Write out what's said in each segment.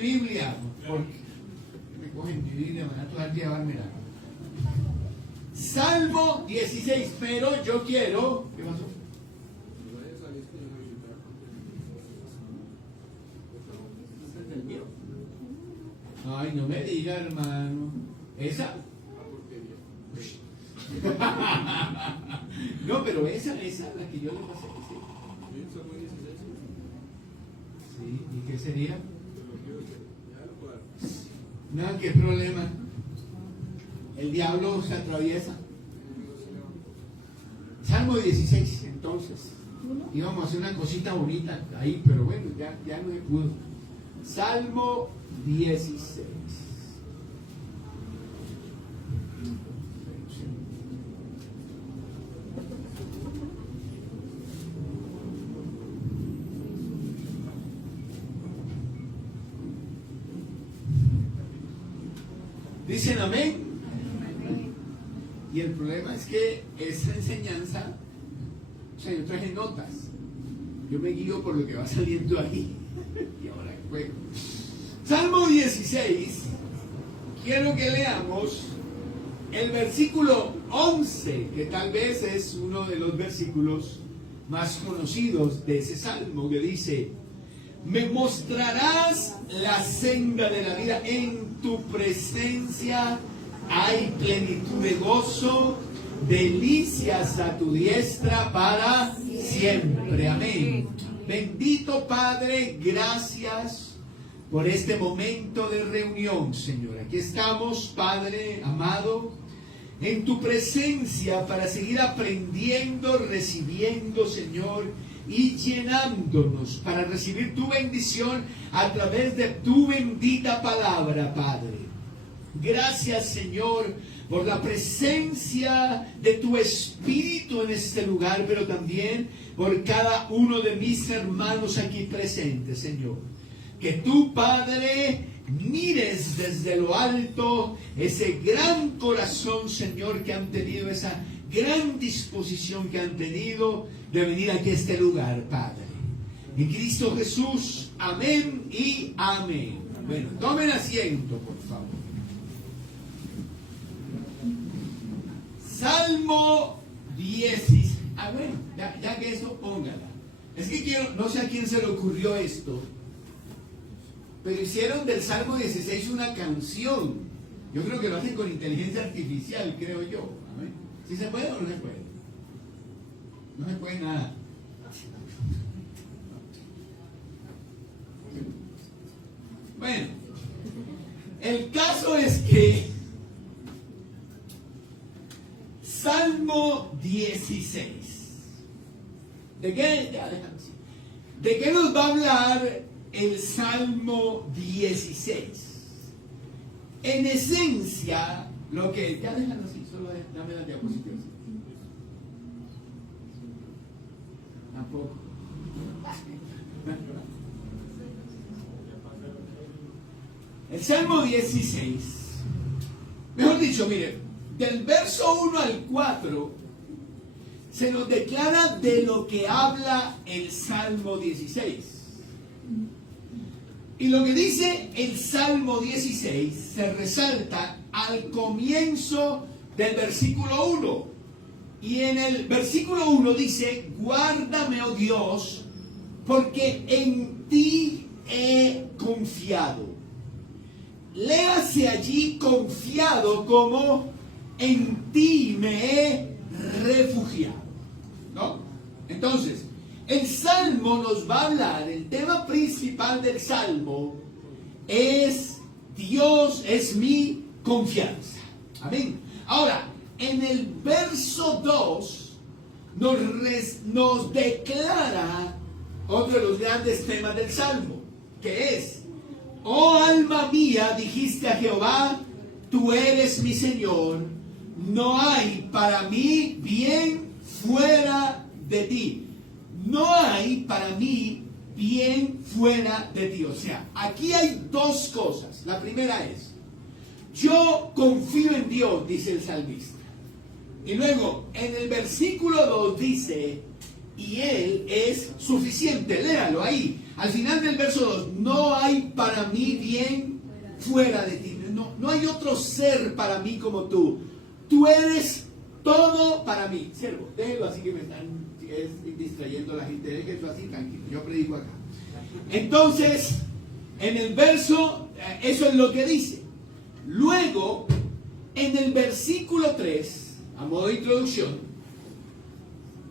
Biblia, porque me cogen mi Biblia, me van a tocar llevármela. Salmo 16, pero yo quiero, ¿qué pasó? Ay, no me diga, hermano. ¿Esa? No, pero esa, la que yo le pasé. Sí, ¿y qué sería? No, ¿qué problema? El diablo se atraviesa. Salmo 16, entonces. Íbamos a hacer una cosita bonita ahí, pero bueno, ya no se pudo. Salmo 16. ¿Dicen amén? Y el problema es que esa enseñanza, o sea, yo traje notas. Yo me guío por lo que va saliendo ahí. Y ahora juego. Salmo 16. Quiero que leamos el versículo 11, que tal vez es uno de los versículos más conocidos de ese salmo, que dice: me mostrarás la senda de la vida, en tu presencia hay plenitud de gozo, delicias a tu diestra para siempre. Amén. Bendito Padre, gracias por este momento de reunión, Señor. Aquí estamos, Padre amado, en tu presencia para seguir aprendiendo, recibiendo, Señor, y llenándonos para recibir tu bendición a través de tu bendita palabra, Padre. Gracias, Señor, por la presencia de tu Espíritu en este lugar, pero también por cada uno de mis hermanos aquí presentes, Señor. Que tú, Padre, mires desde lo alto ese gran corazón, Señor, que han tenido, esa gran disposición que han tenido de venir aquí a este lugar, Padre. En Cristo Jesús, amén y amén. Bueno, tomen asiento, por favor. Salmo 16. Bueno, ya que eso, póngala. Es que quiero, no sé a quién se le ocurrió esto, pero hicieron del Salmo 16 una canción. Yo creo que lo hacen con inteligencia artificial, creo yo. A ver, ¿sí se puede o no se puede? No se puede nada. Bueno, el caso es que Salmo 16. ¿De qué nos va a hablar el Salmo 16? En esencia, lo que... Ya déjalo así, solo dame la diapositiva. Tampoco. El Salmo 16, mejor dicho, mire, del verso 1 al 4, se nos declara de lo que habla el Salmo 16. Y lo que dice el Salmo 16 se resalta al comienzo del versículo 1. Y en el versículo 1 dice: guárdame, oh Dios, porque en ti he confiado. Léase allí confiado como en ti me he refugiado, ¿no? Entonces, el Salmo nos va a hablar, el tema principal del Salmo es: Dios es mi confianza. Amén. Ahora, en el verso 2 nos declara otro de los grandes temas del Salmo, que es: oh alma mía, dijiste a Jehová, tú eres mi Señor, no hay para mí bien fuera de ti. No hay para mí bien fuera de ti. O sea, aquí hay dos cosas. La primera es: yo confío en Dios, dice el salmista. Y luego, en el versículo 2 dice: y Él es suficiente. Léalo ahí. Al final del verso 2, no hay para mí bien fuera de ti. No hay otro ser para mí como tú. Tú eres todo para mí. Siervo, déjelo así que me están distrayendo la gente. Déjelo así, tranquilo. Yo predico acá. Entonces, en el verso, eso es lo que dice. Luego, en el versículo 3, a modo de introducción,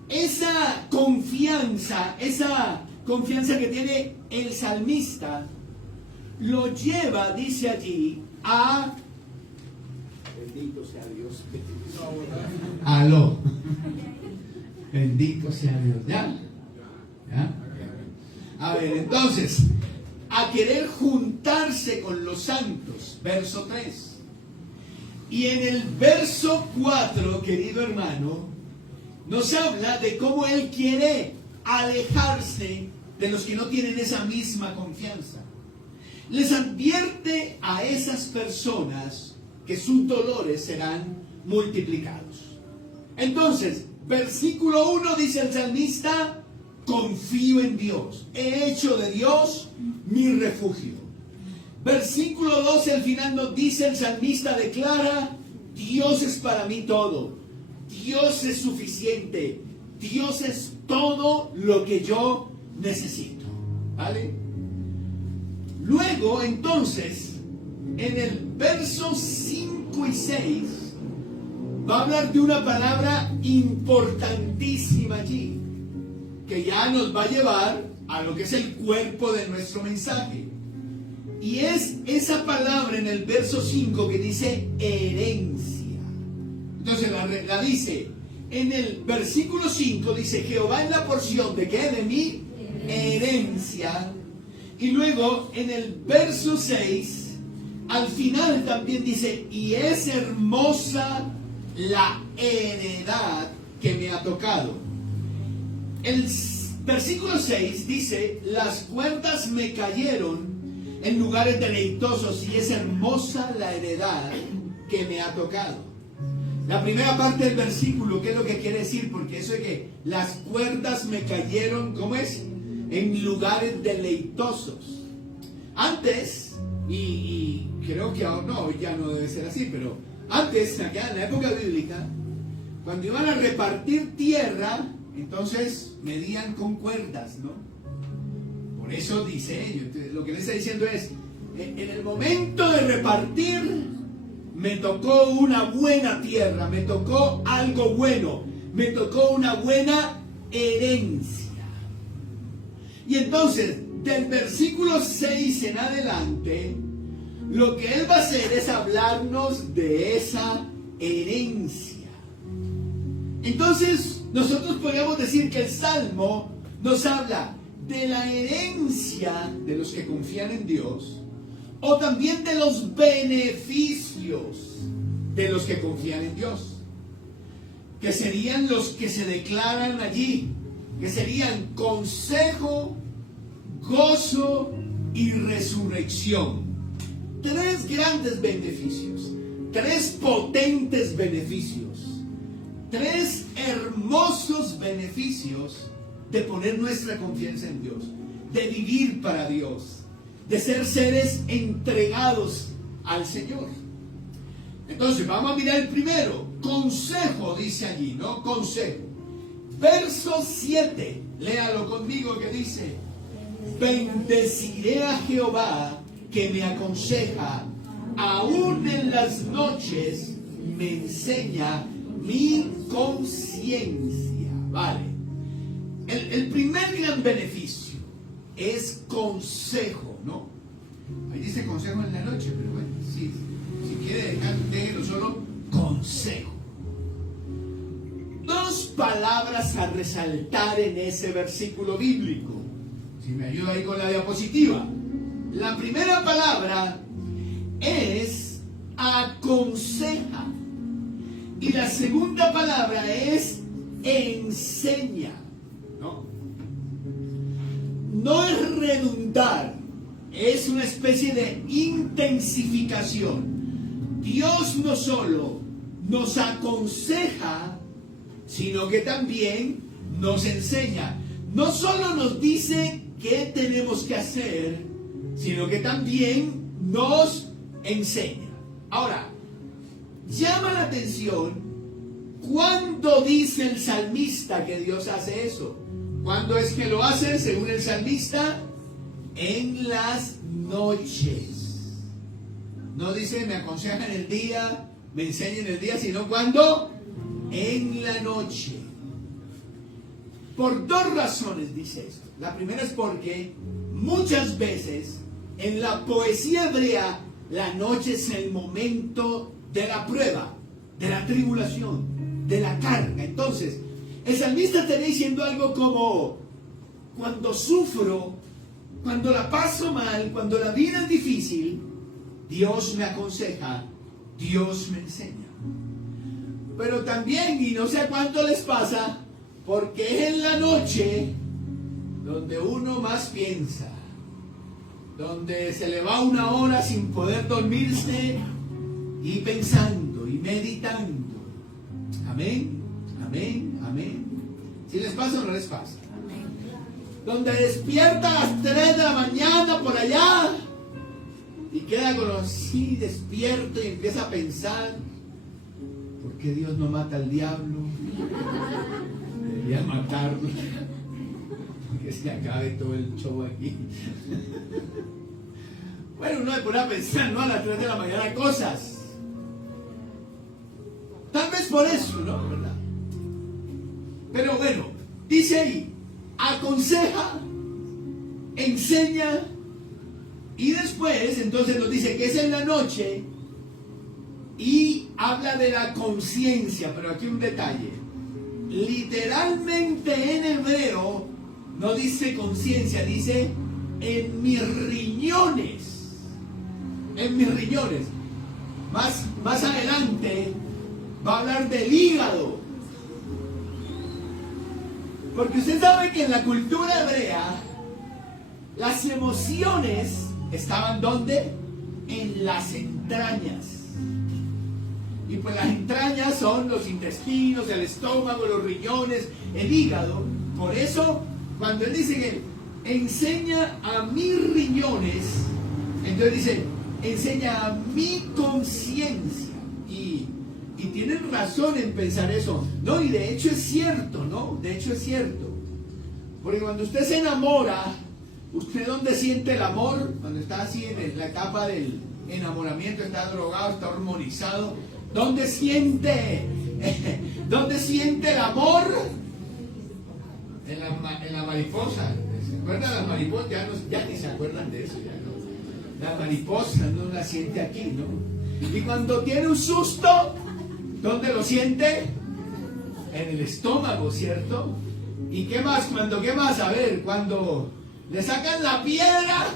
esa confianza que tiene el salmista, lo lleva, dice allí, a... Bendito sea Dios. Aló. Bendito sea Dios. ¿Ya? A ver, entonces, a querer juntarse con los santos, verso 3. Y en el verso 4, querido hermano, nos habla de cómo él quiere alejarse de los que no tienen esa misma confianza. Les advierte a esas personas que sus dolores serán multiplicados. Entonces, versículo 1 dice el salmista: confío en Dios, he hecho de Dios mi refugio. Versículo 12 al final nos dice el salmista, declara: Dios es para mí todo, Dios es suficiente, Dios es todo lo que yo necesito. ¿Vale? Luego, entonces, en el verso 5 y 6, va a hablar de una palabra importantísima allí, que ya nos va a llevar a lo que es el cuerpo de nuestro mensaje. Y es esa palabra en el verso 5 que dice herencia. Entonces la dice, en el versículo 5 dice: Jehová es la porción de ¿qué? De mi herencia. Y luego en el verso 6, al final también dice: y es hermosa la heredad que me ha tocado. El versículo 6 dice: las cuerdas me cayeron en lugares deleitosos, y es hermosa la heredad que me ha tocado. La primera parte del versículo, ¿qué es lo que quiere decir? Porque eso es que las cuerdas me cayeron, ¿cómo es? En lugares deleitosos. Antes, y creo que ahora no, ya no debe ser así, pero antes, acá en la época bíblica, cuando iban a repartir tierra, entonces medían con cuerdas, ¿no? Por eso dice, lo que le está diciendo es, en el momento de repartir, me tocó una buena tierra, me tocó algo bueno, me tocó una buena herencia. Y entonces, del versículo 6 en adelante, lo que él va a hacer es hablarnos de esa herencia. Entonces, nosotros podríamos decir que el Salmo nos habla de la herencia de los que confían en Dios, o también de los beneficios de los que confían en Dios, que serían los que se declaran allí, que serían consejo, gozo y resurrección. Tres grandes beneficios, tres potentes beneficios, tres hermosos beneficios de poner nuestra confianza en Dios, de vivir para Dios, de ser seres entregados al Señor. Entonces vamos a mirar el primero, consejo, dice allí, ¿no? Consejo. Verso 7, léalo conmigo, que dice: bendeciré a Jehová que me aconseja, aún en las noches me enseña mi conciencia. Vale. El primer gran beneficio es consejo, ¿no? Ahí dice consejo en la noche, pero bueno, si quiere déjelo solo, consejo. Dos palabras a resaltar en ese versículo bíblico. Si me ayuda ahí con la diapositiva. La primera palabra es aconseja. Y la segunda palabra es enseña. No es redundar, es una especie de intensificación. Dios no solo nos aconseja, sino que también nos enseña. No solo nos dice qué tenemos que hacer, sino que también nos enseña. Ahora, llama la atención cuándo dice el salmista que Dios hace eso. ¿Cuándo es que lo hace, según el salmista? En las noches. No dice me aconseja en el día, me enseña en el día, sino ¿cuándo? En la noche. Por dos razones dice esto. La primera es porque muchas veces en la poesía hebrea la noche es el momento de la prueba, de la tribulación, de la carga. Entonces, el salmista está diciendo algo como: cuando sufro, cuando la paso mal, cuando la vida es difícil, Dios me aconseja, Dios me enseña. Pero también, y no sé a cuánto les pasa, porque es en la noche donde uno más piensa, donde se le va una hora sin poder dormirse y pensando y meditando. Amén, amén, amén. ¿Si les pasa o no les pasa? Amén. Donde despierta a las 3 de la mañana por allá y queda con los así despierto y empieza a pensar: ¿por qué Dios no mata al diablo? Debería matarlo, que se acabe todo el show aquí. Bueno, uno se pone a pensar, ¿no? A las 3 de la mañana cosas. Tal vez por eso, ¿no? ¿Verdad? Pero bueno, dice ahí, aconseja, enseña, y después entonces nos dice que es en la noche y habla de la conciencia. Pero aquí un detalle: literalmente en hebreo no dice conciencia, dice en mis riñones. En mis riñones. Más adelante va a hablar del hígado. Porque usted sabe que en la cultura hebrea las emociones estaban ¿dónde? En las entrañas. Y pues las entrañas son los intestinos, el estómago, los riñones, el hígado. Por eso, cuando él dice que enseña a mis riñones, entonces dice, enseña a mi conciencia. Y tienen razón en pensar eso. No, y de hecho es cierto, ¿no? De hecho es cierto. Porque cuando usted se enamora, ¿usted dónde siente el amor? Cuando está así en la etapa del enamoramiento, está drogado, está hormonizado. ¿Dónde siente el amor? En la mariposa. ¿Se acuerdan de las mariposas? Ya ni se acuerdan de eso. Ya no. La mariposa no la siente aquí, ¿no? Y cuando tiene un susto, ¿dónde lo siente? En el estómago, ¿cierto? ¿Y qué más? ¿Qué más? A ver, cuando le sacan la piedra,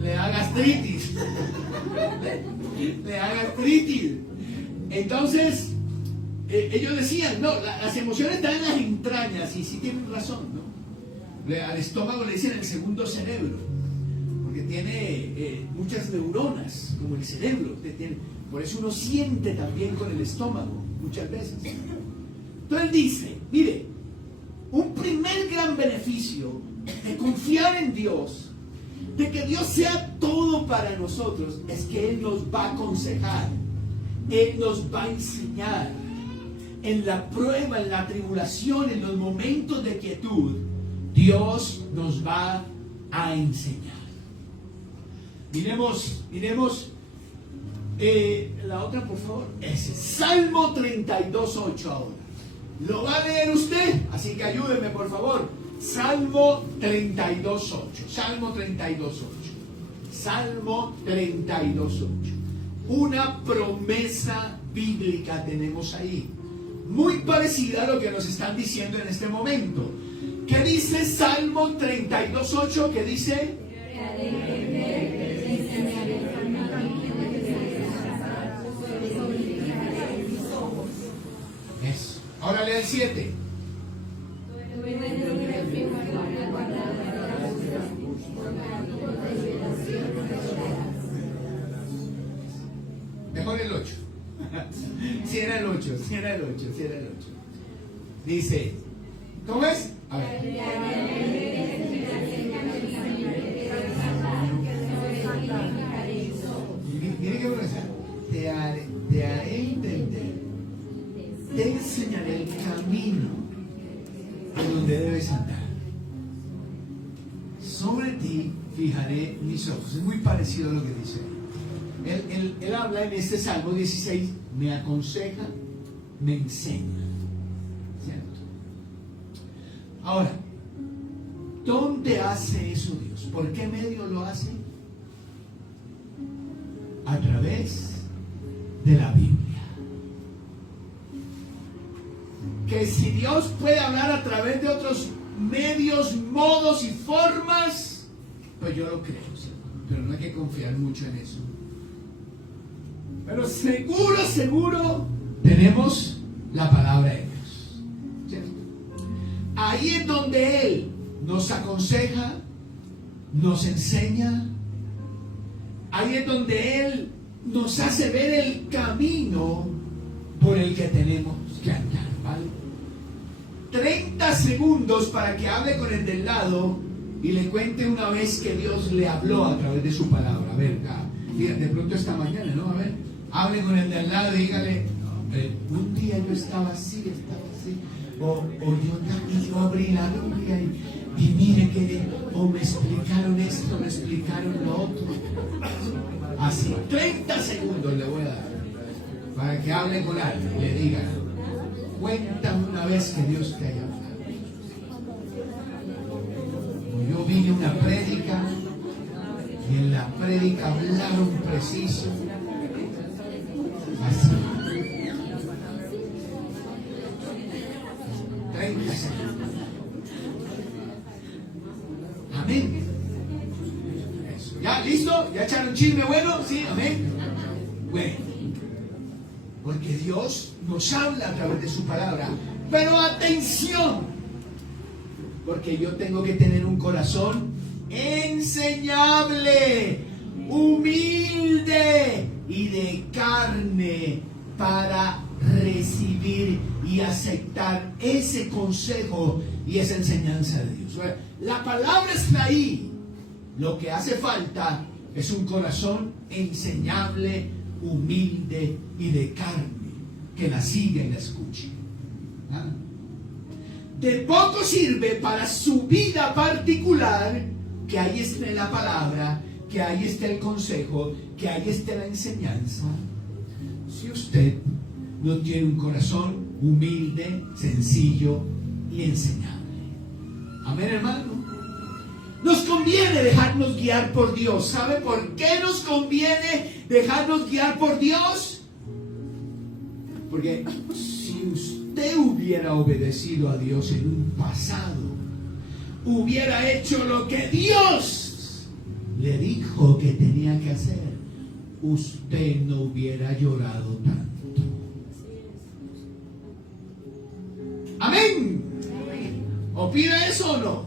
le da gastritis. Le da gastritis. Entonces, ellos decían, no, las emociones están en las entrañas, y sí tienen razón, ¿no? Al estómago le dicen el segundo cerebro, porque tiene muchas neuronas, como el cerebro. Por eso uno siente también con el estómago, muchas veces. Entonces dice, mire, un primer gran beneficio de confiar en Dios, de que Dios sea todo para nosotros, es que Él nos va a aconsejar, Él nos va a enseñar. En la prueba, en la tribulación, en los momentos de quietud, Dios nos va a enseñar. Miremos la otra, por favor. Ese Salmo 32:8 ahora. ¿Lo va a leer usted? Así que ayúdeme, por favor. Salmo 32:8. Salmo 32:8. Salmo 32:8. Una promesa bíblica tenemos ahí, muy parecida a lo que nos están diciendo en este momento. ¿Qué dice Salmo 32:8? ¿Qué dice? Eso. Ahora lea el 7. Mejor el 8. Si era el 8. Dice, ¿Cómo es? A ver. Mire qué profesor. Te haré entender. Te enseñaré el camino por donde debes andar. Sobre ti fijaré mis ojos. Es muy parecido a lo que dice él habla en este Salmo 16, me aconseja, me enseña. ¿Cierto? Ahora, ¿dónde hace eso Dios? ¿Por qué medio lo hace? A través de la Biblia. Que si Dios puede hablar a través de otros medios, modos y formas, pues yo lo creo, ¿sí? Pero no hay que confiar mucho en eso. Pero seguro tenemos la palabra de Dios, ¿cierto? Ahí es donde Él nos aconseja, nos enseña. Ahí es donde Él nos hace ver el camino por el que tenemos que andar, ¿vale? 30 segundos para que hable con el del lado y le cuente una vez que Dios le habló a través de su palabra. A ver, fíjate, de pronto esta mañana, ¿no? A ver, hable con el del lado y dígale, un día yo estaba así, o yo abrí la Biblia y mire que, o me explicaron esto, me explicaron lo otro. Así, 30 segundos le voy a dar para que hable con alguien y le diga, cuéntame una vez que Dios te haya hablado. Yo vi una prédica y en la prédica hablaron preciso. Así. 30 segundos. Amén. Eso. ¿Ya listo? ¿Ya echaron chisme bueno? Sí, amén. Bueno. Porque Dios nos habla a través de su palabra. Pero atención. Porque yo tengo que tener un corazón enseñable, humilde y de carne para recibir y aceptar ese consejo y esa enseñanza de Dios. La palabra está ahí. Lo que hace falta es un corazón enseñable, humilde y de carne que la siga y la escuche. ¿Ah? De poco sirve para su vida particular que ahí esté la palabra, que ahí esté el consejo, que ahí esté la enseñanza, si usted no tiene un corazón humilde, sencillo y enseñable. Amén, hermano. Nos conviene dejarnos guiar por Dios. ¿Sabe por qué nos conviene dejarnos guiar por Dios? Porque si usted hubiera obedecido a Dios en un pasado, hubiera hecho lo que Dios le dijo que tenía que hacer, usted no hubiera llorado tanto. Amén. ¿Opina eso o no?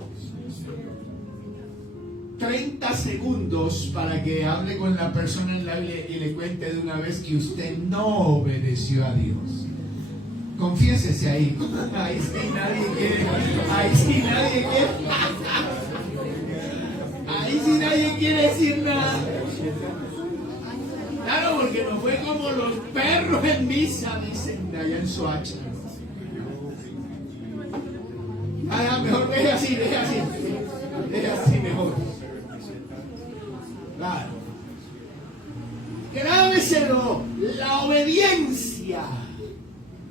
30 segundos para que hable con la persona en la Biblia y le cuente de una vez que usted no obedeció a Dios. Confiésese ahí. Ahí sí nadie quiere. Ahí sí nadie quiere. Ahí sí nadie quiere decir nada. Claro, porque no fue como los perros en misa, dicen allá en Soacha. Mejor deje así mejor. Claro. Grábeselo, la obediencia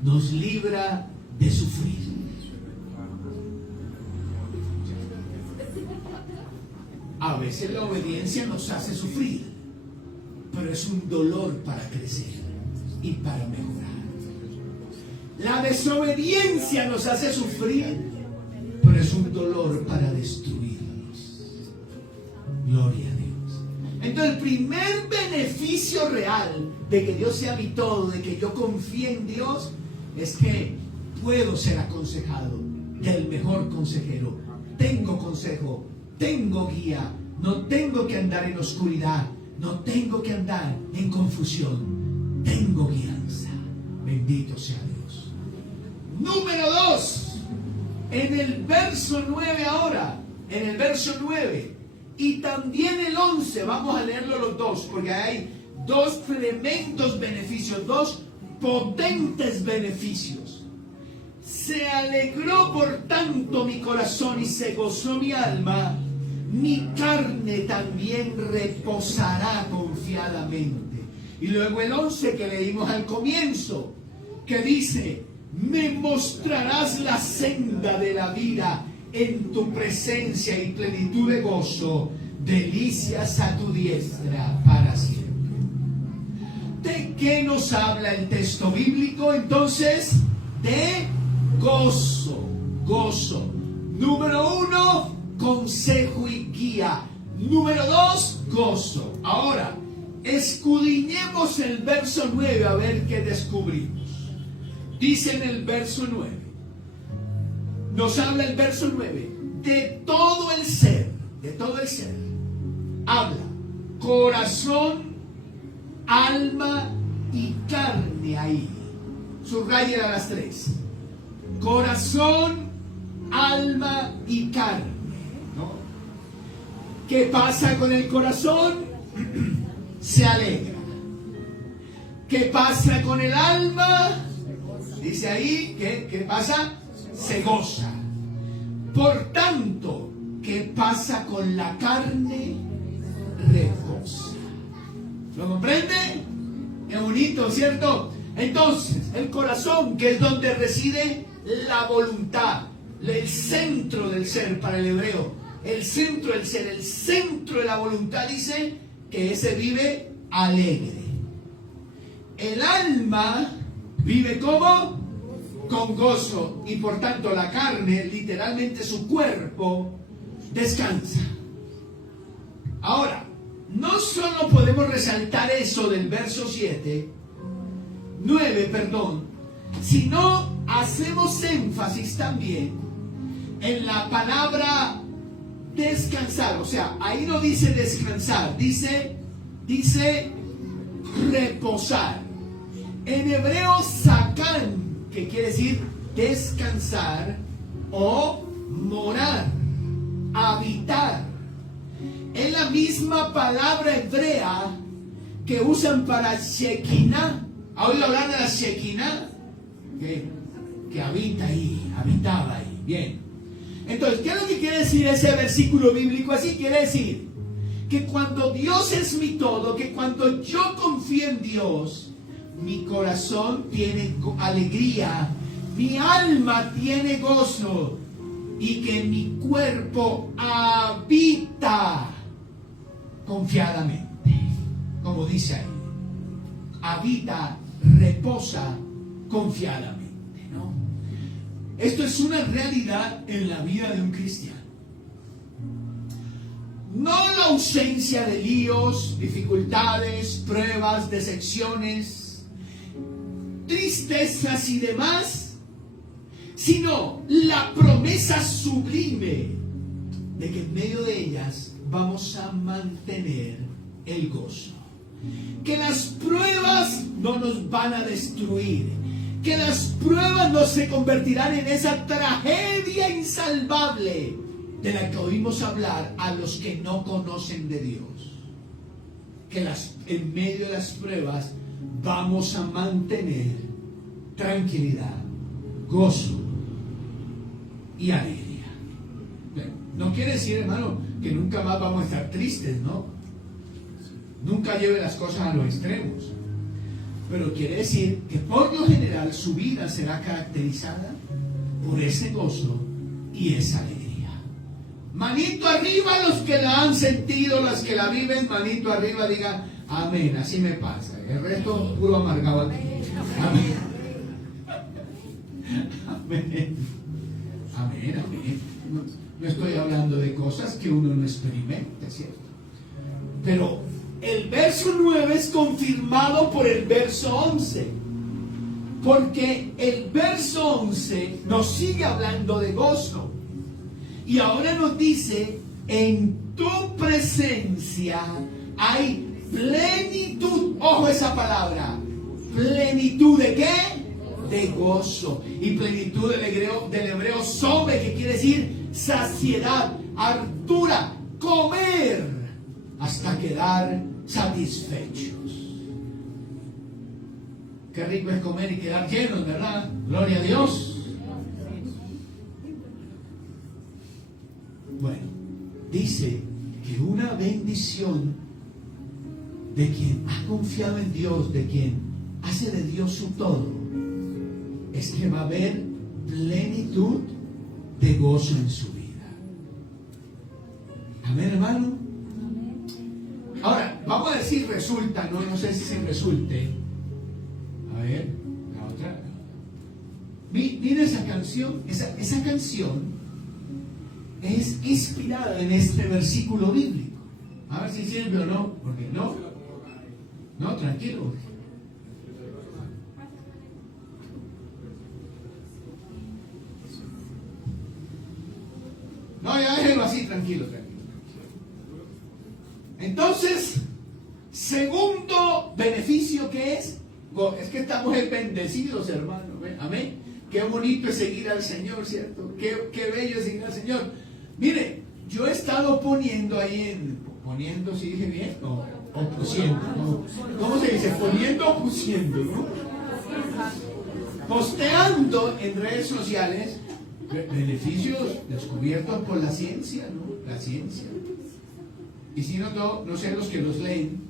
nos libra de sufrir. A veces la obediencia nos hace sufrir, pero es un dolor para crecer y para mejorar. La desobediencia nos hace sufrir, pero es un dolor para destruirnos. Gloria a Dios. Entonces el primer beneficio real de que Dios sea mi todo, de que yo confíe en Dios, es que puedo ser aconsejado del mejor consejero. Tengo consejo, tengo guía, no tengo que andar en oscuridad, no tengo que andar en confusión, tengo guianza. Bendito sea Dios. Número 2, En el verso 9 ahora, en el verso 9 y también el 11, vamos a leerlo los dos, porque hay dos tremendos beneficios, dos potentes beneficios. Se alegró por tanto mi corazón y se gozó mi alma, mi carne también reposará confiadamente. Y luego el 11 que leímos al comienzo, que dice: me mostrarás la senda de la vida, en tu presencia y plenitud de gozo, delicias a tu diestra para siempre. ¿De qué nos habla el texto bíblico? Entonces, de gozo, gozo. Número 1, consejo y guía. Número 2, gozo. Ahora, escudriñemos el verso 9 a ver qué descubrimos. Dice en el verso 9, nos habla el verso 9, de todo el ser, habla corazón, alma y carne ahí. Subrayen a las 3. Corazón, alma y carne, ¿no? ¿Qué pasa con el corazón? Se alegra. ¿Qué pasa con el alma? Dice ahí que ¿qué pasa? Se goza. Por tanto, ¿qué pasa con la carne? Reposa. ¿Lo comprende? Es bonito, ¿cierto? Entonces, el corazón, que es donde reside la voluntad, el centro del ser para el hebreo, el centro del ser, el centro de la voluntad, dice que ese vive alegre. El alma vive ¿cómo? Con gozo, y por tanto la carne, literalmente su cuerpo, descansa. Ahora, no solo podemos resaltar eso del verso 9, sino hacemos énfasis también en la palabra descansar. O sea, ahí no dice descansar, dice reposar. En hebreo, sakan, que quiere decir descansar o morar, habitar. Es la misma palabra hebrea que usan para Shekinah. ¿Ha oído hablar de la Shekinah? Que habita ahí, habitaba ahí. Bien. Entonces, ¿qué es lo que quiere decir ese versículo bíblico? Así quiere decir que cuando Dios es mi todo, que cuando yo confío en Dios, mi corazón tiene alegría, mi alma tiene gozo, y que mi cuerpo habita confiadamente, como dice ahí, habita, reposa confiadamente, ¿no? Esto es una realidad en la vida de un cristiano. No la ausencia de líos, dificultades, pruebas, decepciones, tristezas y demás, sino la promesa sublime de que en medio de ellas vamos a mantener el gozo. Que las pruebas no nos van a destruir, que las pruebas no se convertirán en esa tragedia insalvable de la que oímos hablar a los que no conocen de Dios. Que en medio de las pruebas vamos a mantener tranquilidad, gozo y alegría. No quiere decir, hermano, que nunca más vamos a estar tristes, ¿no? Nunca lleve las cosas a los extremos. Pero quiere decir que por lo general su vida será caracterizada por ese gozo y esa alegría. Manito arriba los que la han sentido, las que la viven, manito arriba, diga amén, así me pasa. El resto puro amargado aquí. Amén. Amén. Amén, amén. No estoy hablando de cosas que uno no experimenta, ¿cierto? Pero el verso 9 es confirmado por el verso 11. Porque el verso 11 nos sigue hablando de gozo. Y ahora nos dice, en tu presencia hay plenitud. Ojo esa palabra. ¿Plenitud de qué? de gozo. Y plenitud del hebreo sobe, que quiere decir saciedad, hartura, comer hasta quedar satisfechos. Qué rico es comer y quedar llenos, ¿verdad? Gloria a Dios. Bueno, dice que una bendición de quien ha confiado en Dios, de quien hace de Dios su todo, es que va a haber plenitud de gozo en su vida. Amén, hermano. Ahora, vamos a decir resulta, no sé si se resulte. A ver, la otra. Mira esa canción, esa canción es inspirada en este versículo bíblico. A ver si sirve o no, porque no, tranquilo. No, ya déjenlo así, tranquilo. Entonces, segundo beneficio que es que estamos bendecidos, hermanos. Amén. Qué bonito es seguir al Señor, ¿cierto? Qué bello es seguir al Señor. Mire, yo he estado poniendo ahí poniendo, si dije bien, o pusiendo, ¿no? ¿Cómo se dice? Poniendo o pusiendo, ¿no? Posteando en redes sociales beneficios descubiertos por la ciencia, ¿no? La ciencia. Y si no sé los que los leen,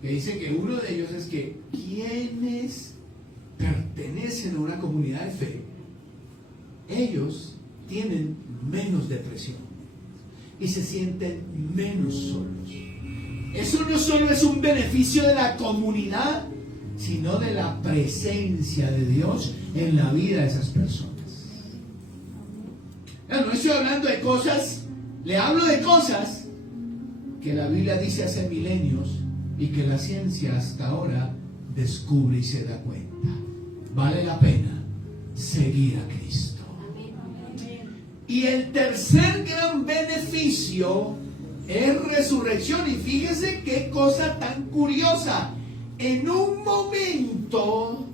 que dice que uno de ellos es que quienes pertenecen a una comunidad de fe, ellos tienen menos depresión y se sienten menos solos. Eso no solo es un beneficio de la comunidad, sino de la presencia de Dios en la vida de esas personas. No estoy hablando de cosas, le hablo de cosas que la Biblia dice hace milenios y que la ciencia hasta ahora descubre y se da cuenta. Vale la pena seguir a Cristo. Y el tercer gran beneficio es resurrección. Y fíjese qué cosa tan curiosa. En un momento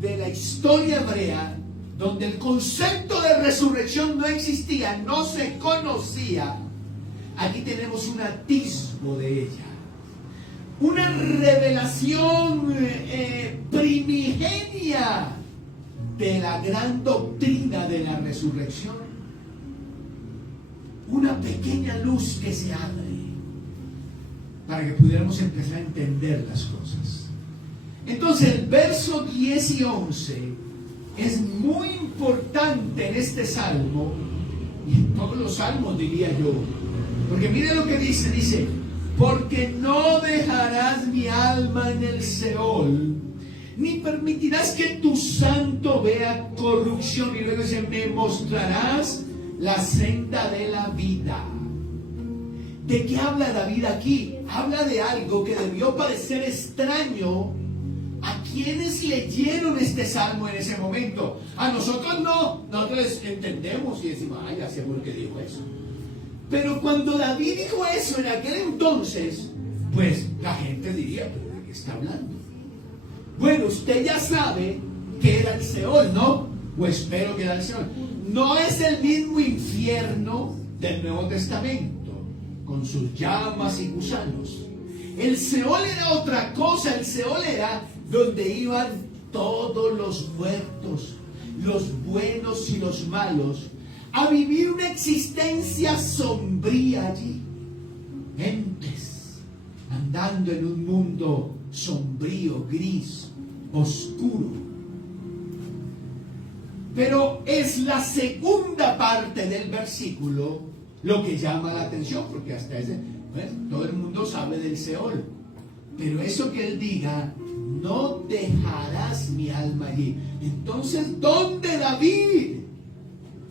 de la historia hebrea, donde el concepto de resurrección no existía, no se conocía, aquí tenemos un atisbo de ella. Una revelación primigenia de la gran doctrina de la resurrección. Una pequeña luz que se abre para que pudiéramos empezar a entender las cosas. Entonces el verso 10 y 11 es muy importante en este salmo, y en todos los salmos diría yo, porque mire lo que dice, porque no dejarás mi alma en el Seol, ni permitirás que tu santo vea corrupción. Y luego dice, me mostrarás la senda de la vida. ¿De qué habla David aquí? Habla de algo que debió parecer extraño a quienes leyeron este salmo en ese momento. A nosotros no, nosotros entendemos y decimos, ay, ya sé por qué dijo eso. Pero cuando David dijo eso en aquel entonces, pues la gente diría, ¿pero de qué está hablando? Bueno, usted ya sabe que era el Seol, ¿no? O espero que era el Seol. No es el mismo infierno del Nuevo Testamento, con sus llamas y gusanos. El Seol era otra cosa. El Seol era donde iban todos los muertos, los buenos y los malos, a vivir una existencia sombría allí. Gentes andando en un mundo sombrío, gris, oscuro. Pero es la segunda parte del versículo lo que llama la atención, porque hasta ese, pues, todo el mundo sabe del Seol. Pero eso que él diga, no dejarás mi alma allí. Entonces, ¿dónde, David?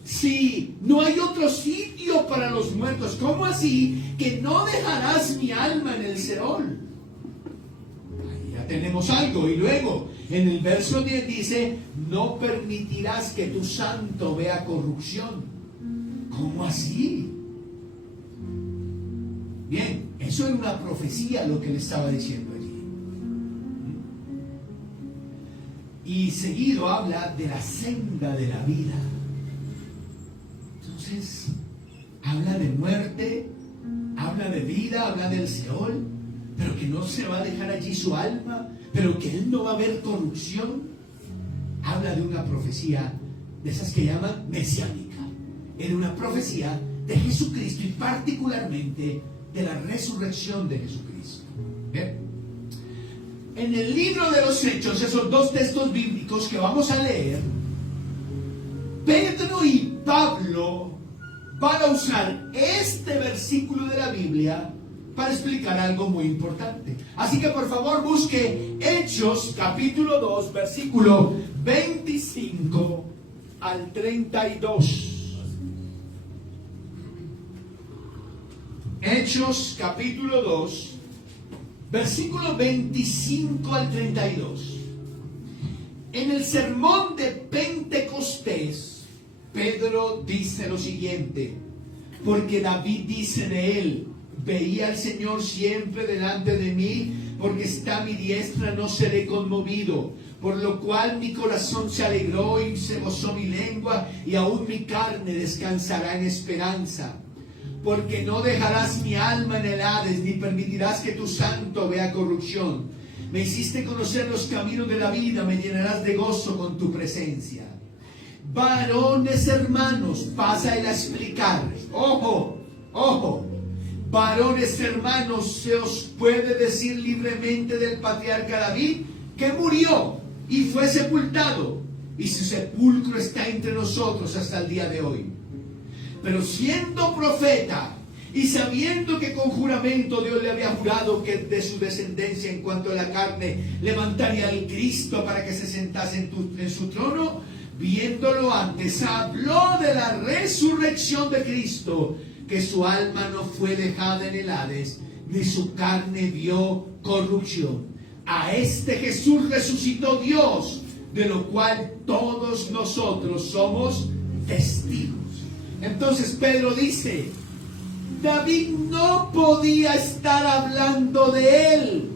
Si no hay otro sitio para los muertos, ¿cómo así que no dejarás mi alma en el Seol? Ahí ya tenemos algo. Y luego, en el verso 10 dice, no permitirás que tu santo vea corrupción. ¿Cómo así? Bien, eso es una profecía lo que le estaba diciendo allí. Y seguido habla de la senda de la vida. Entonces, habla de muerte, habla de vida, habla del Seol, pero que no se va a dejar allí su alma, pero que él no va a ver corrupción. Habla de una profecía de esas que llaman mesiánica, en una profecía de Jesucristo y particularmente de la resurrección de Jesucristo. ¿Bien? En el libro de los Hechos, esos dos textos bíblicos que vamos a leer, Pedro y Pablo van a usar este versículo de la Biblia para explicar algo muy importante. Así que por favor busque Hechos capítulo 2, versículo 25 al 32. Hechos capítulo 2, versículo 25 al 32. En el sermón de Pentecostés, Pedro dice lo siguiente: porque David dice de él, veía al Señor siempre delante de mí, porque está a mi diestra, no seré conmovido. Por lo cual mi corazón se alegró y se gozó mi lengua, y aún mi carne descansará en esperanza. Porque no dejarás mi alma en el Hades, ni permitirás que tu santo vea corrupción. Me hiciste conocer los caminos de la vida, me llenarás de gozo con tu presencia. Varones hermanos, pasa él a explicarles. Ojo, ojo. Varones hermanos, se os puede decir libremente del patriarca David que murió y fue sepultado, y su sepulcro está entre nosotros hasta el día de hoy. Pero siendo profeta y sabiendo que con juramento Dios le había jurado que de su descendencia en cuanto a la carne levantaría al Cristo para que se sentase en su trono, viéndolo antes, habló de la resurrección de Cristo, que su alma no fue dejada en el Hades, ni su carne vio corrupción. A este Jesús resucitó Dios, de lo cual todos nosotros somos testigos. Entonces Pedro dice, David no podía estar hablando de él.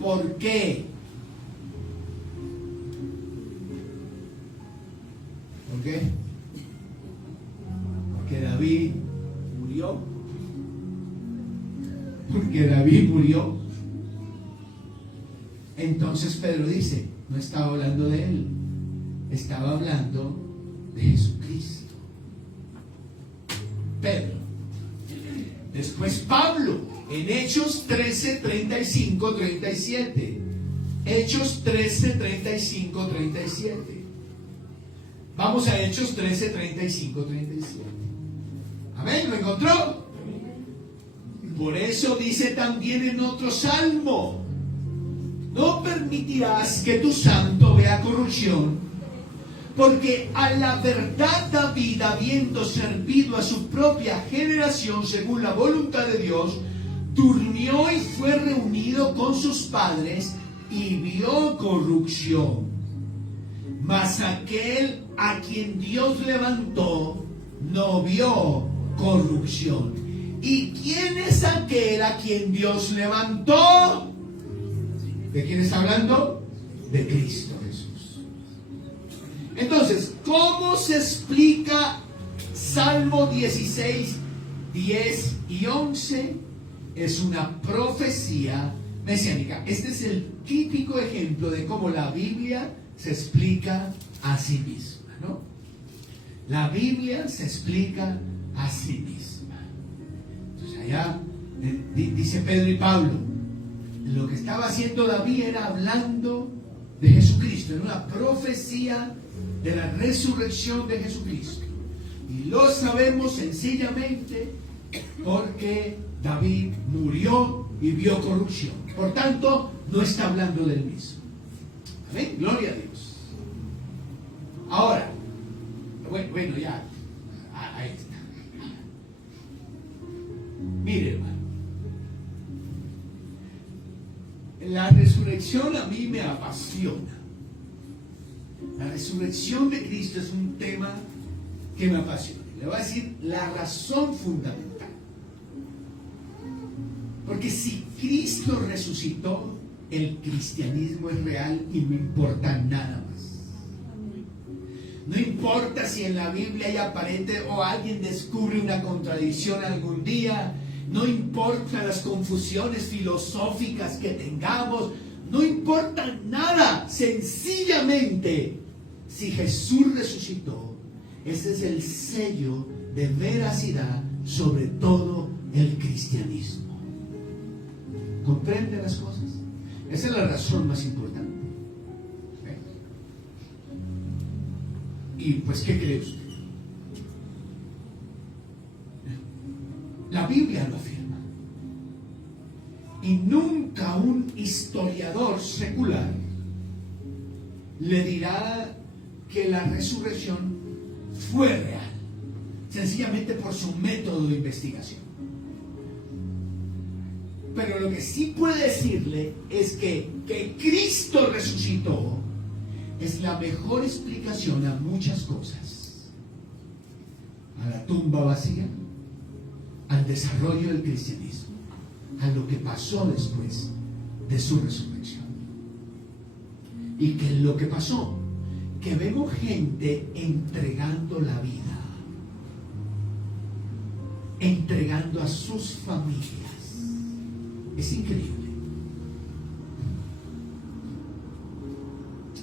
¿Por qué? ¿Por qué? Porque David murió. Porque David murió. Entonces Pedro dice, no estaba hablando de él, estaba hablando de Jesucristo. Pedro. Después Pablo, en Hechos 13, 35, 37. Hechos 13, 35, 37. Vamos a Hechos 13, 35, 37. Amén, ¿lo encontró? Por eso dice también en otro salmo, no permitirás que tu santo vea corrupción, porque a la verdad David, habiendo servido a su propia generación según la voluntad de Dios, durmió y fue reunido con sus padres y vio corrupción. Mas aquel a quien Dios levantó no vio corrupción. ¿Y quién es aquel a quien Dios levantó? ¿De quién está hablando? De Cristo Jesús. Entonces, ¿cómo se explica Salmo 16, 10 y 11? Es una profecía mesiánica. Este es el típico ejemplo de cómo la Biblia se explica a sí misma, ¿no? La Biblia se explica a sí misma. Entonces allá dice Pedro y Pablo, lo que estaba haciendo David era hablando de Jesucristo, era una profecía de la resurrección de Jesucristo. Y lo sabemos sencillamente porque David murió y vio corrupción. Por tanto, no está hablando del mismo. Amén, gloria a Dios. Ahora, bueno, ya, ahí está. Mire, hermano, la resurrección a mí me apasiona. La resurrección de Cristo es un tema que me apasiona. Le voy a decir la razón fundamental. Porque si Cristo resucitó, el cristianismo es real y no importa nada más. No importa si en la Biblia hay aparente o alguien descubre una contradicción algún día. No importa las confusiones filosóficas que tengamos. No importa nada. Sencillamente, si Jesús resucitó, ese es el sello de veracidad sobre todo el cristianismo. ¿Comprende las cosas? Esa es la razón más importante. Y pues, ¿qué cree usted? La Biblia lo afirma. Y nunca un historiador secular le dirá que la resurrección fue real, sencillamente por su método de investigación. Pero lo que sí puede decirle es que Cristo resucitó es la mejor explicación a muchas cosas. A la tumba vacía, al desarrollo del cristianismo, a lo que pasó después de su resurrección. Y que lo que pasó, que vemos gente entregando la vida, entregando a sus familias. Es increíble.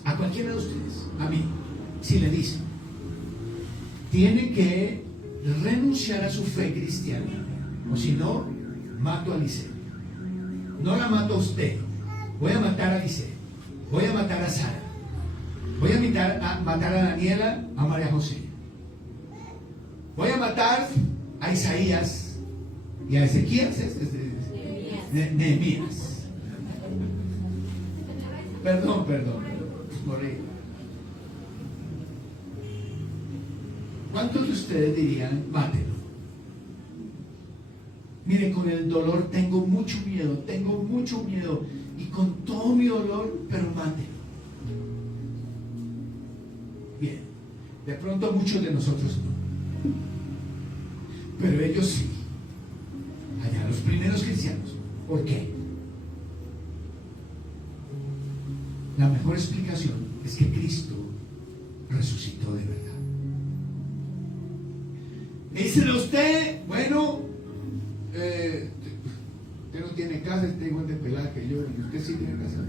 A cualquiera de ustedes, a mí, si le dicen, tiene que renunciar a su fe cristiana, o si no, mato a Lice. No la mato a usted, voy a matar a Lice, voy a matar a Sara, voy a matar a Daniela, a María José, voy a matar a Isaías y a Ezequías, Nehemías. Perdón. ¿Cuántos de ustedes dirían, mátelo? Mire, con el dolor tengo mucho miedo, y con todo mi dolor, pero mátelo. Bien, de pronto muchos de nosotros no, pero ellos sí. Allá, los primeros cristianos. ¿Por qué? La mejor explicación es que Cristo resucitó de verdad. Le dicen a usted, bueno, usted no tiene casa, usted igual de pelada que yo, y usted sí tiene casa.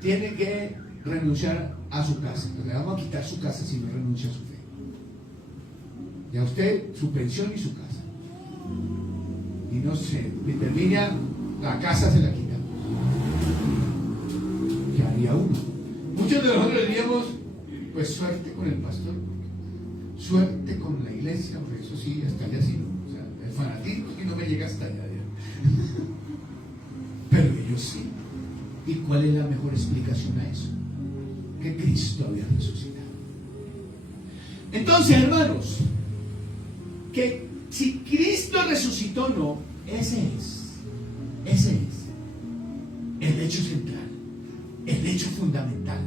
Tiene que renunciar a su casa. Le vamos a quitar su casa si no renuncia a su fe. Y a usted su pensión y su casa. Y no sé, termina, la casa se la quita. ¿Qué haría uno? Muchos de nosotros diríamos, pues suerte con el pastor, suerte con la iglesia, porque eso sí, hasta allá sí, ¿no? O sea, el fanatismo que no me llega hasta allá. Pero ellos sí. ¿Y cuál es la mejor explicación a eso? Que Cristo había resucitado. Entonces, hermanos, que si Cristo resucitó o no, ese es el hecho central, el hecho fundamental,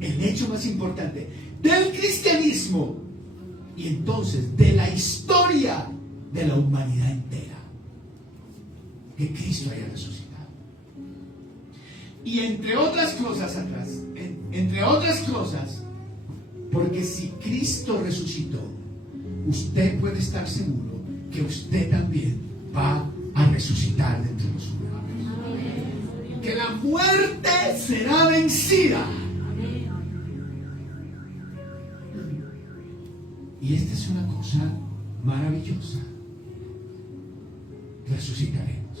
el hecho más importante del cristianismo y entonces de la historia de la humanidad entera, que Cristo haya resucitado. Y entre otras cosas porque si Cristo resucitó, usted puede estar seguro que usted también va a resucitar de entre los muertos. Que la muerte será vencida. Y esta es una cosa maravillosa. Resucitaremos.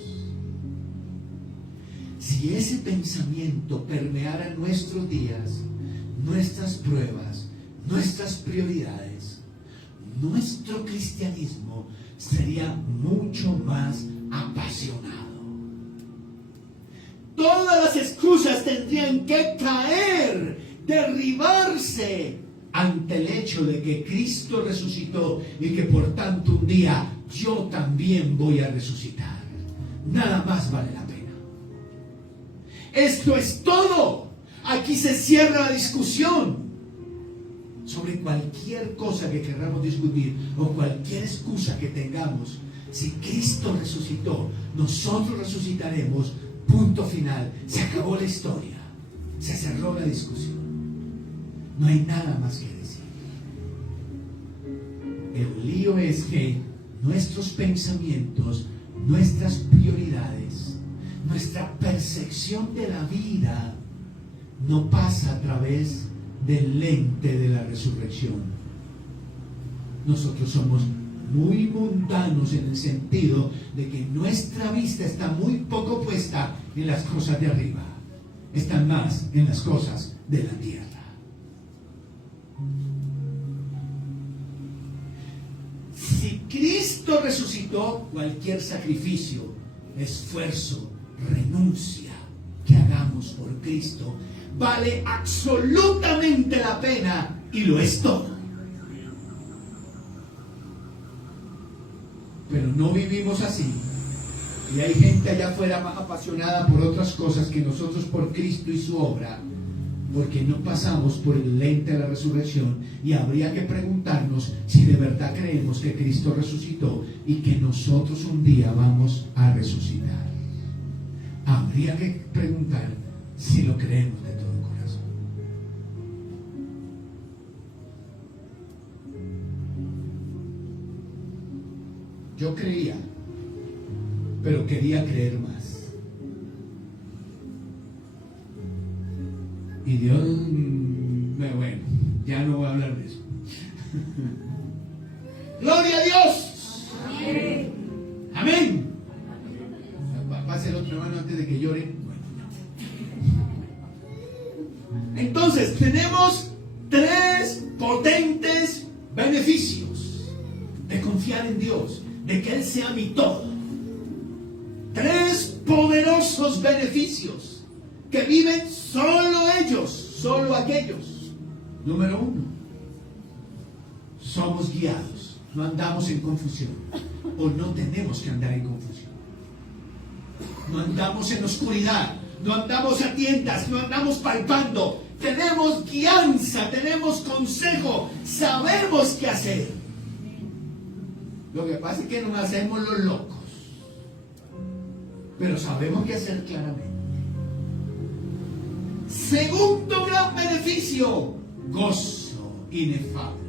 Si ese pensamiento permeara nuestros días, nuestras pruebas, nuestras prioridades, nuestro cristianismo sería mucho más apasionado. Todas las excusas tendrían que caer, derribarse ante el hecho de que Cristo resucitó y que por tanto un día yo también voy a resucitar. Nada más vale la pena. Esto es todo. Aquí se cierra la discusión sobre cualquier cosa que queramos discutir o cualquier excusa que tengamos. Si Cristo resucitó, nosotros resucitaremos Punto final. Se acabó la historia. Se cerró la discusión. No hay nada más que decir. El lío es que nuestros pensamientos, nuestras prioridades, nuestra percepción de la vida no pasa a través del lente de la resurrección. Nosotros somos muy mundanos en el sentido de que nuestra vista está muy poco puesta en las cosas de arriba, están más en las cosas de la tierra. Si Cristo resucitó, cualquier sacrificio, esfuerzo, renuncia que hagamos por Cristo vale absolutamente la pena y lo es todo. Pero no vivimos así. Y hay gente allá afuera más apasionada por otras cosas que nosotros por Cristo y su obra, porque no pasamos por el lente de la resurrección. Y habría que preguntarnos si de verdad creemos que Cristo resucitó y que nosotros un día vamos a resucitar. Habría que preguntar si lo creemos de todo corazón. Yo creía, pero quería creer más. Y Dios, bueno, ya no voy a hablar de eso. ¡Gloria a Dios! Amén. Amén. Pase el otro hermano antes de que llore. Bueno. Entonces, tenemos 3 potentes beneficios de confiar en Dios, de que Él sea mi todo. 3 poderosos beneficios que viven solo ellos, solo aquellos. Número 1, somos guiados, no andamos en confusión, o no tenemos que andar en confusión. No andamos en oscuridad, no andamos a tientas, no andamos palpando. Tenemos guianza, tenemos consejo, sabemos qué hacer. Lo que pasa es que nos hacemos los locos, pero sabemos qué hacer claramente. Segundo gran beneficio, gozo inefable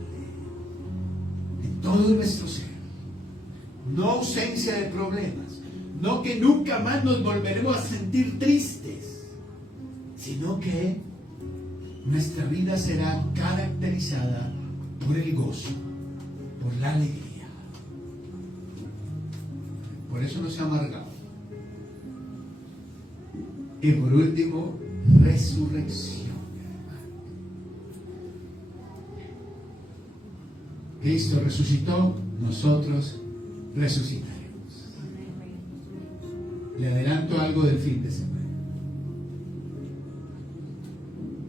en todo nuestro ser. No ausencia de problemas, no que nunca más nos volveremos a sentir tristes, sino que nuestra vida será caracterizada por el gozo, por la alegría. Por eso no se ha amargado. Y por último, resurrección. Cristo resucitó, nosotros resucitaremos. Le adelanto algo del fin de semana.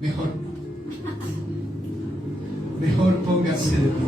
Mejor no. Mejor póngase de pie.